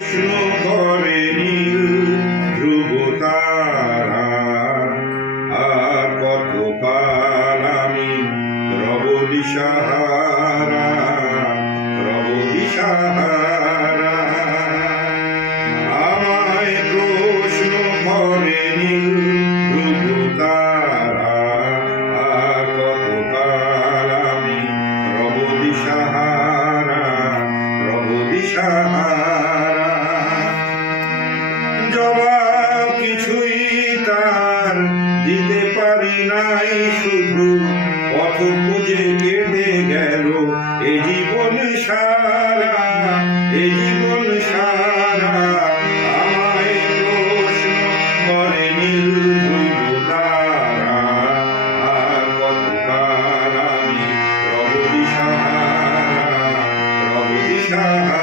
কৃষ্ণ করে নীল ধ্রুব তারা, আর কত কাল আমি রব দিশাহারা, রব দিশাহারা। আমায় প্রশ্ন করে নীল ধ্রুব তারা, আর কত কাল আমি রব দিশাহারা, রব দিশাহারা। জবাব কিছুই তার দিতে পারি নাই, শুধু পথ খুঁজে কেটে গেল এ জীবন সারা, এ জীবন সারা। আমায় প্রশ্ন করে নীল ধ্রুব তারা, আর কত কাল আমি রব দিশাহারা, রব দিশাহারা।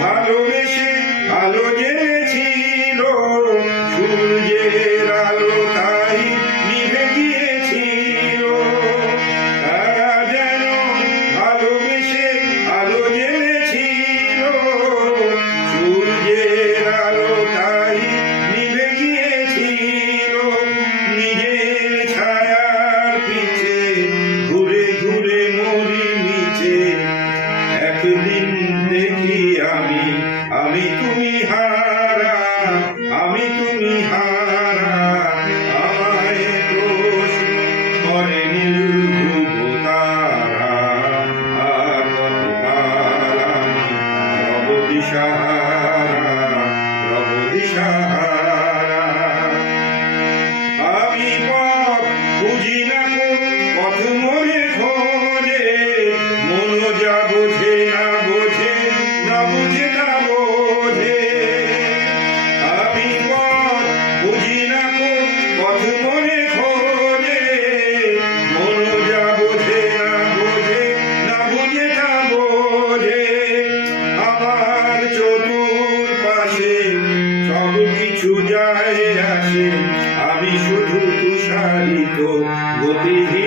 ভালোবেসে আলো জেনেছিল, সূর্যের আলো তাই নিভে গিয়েছিল। তারা যেন ভালোবেসে আলো জেনেছিল, সূর্যের আলো তাই নিভে গিয়েছিল। নিজের ছায়ার পিছে ঘুরে ঘুরে মরি নিচে, একদিন দেখি আমি তুমি হারা, আমি তুমি হারা। আমায় প্রশ্ন করে নীল ধ্রুব তারা, আর কত কাল আমি রব দিশাহারা, রব দিশাহারা। আমি পথ বুঝি না, পথ মনে খোঁজে, মন যা বোঝে না বোঝে, না বুঝে না বোঝে। আমি পথ বুঝি না, পথ মনে খোঁজে, মন যা বোঝে না বোঝে, না বুঝে না বোঝে। আমার চতুর্পাশে সব কিছু যায় আসে, আমি শুধু তুষারিত গতিহীন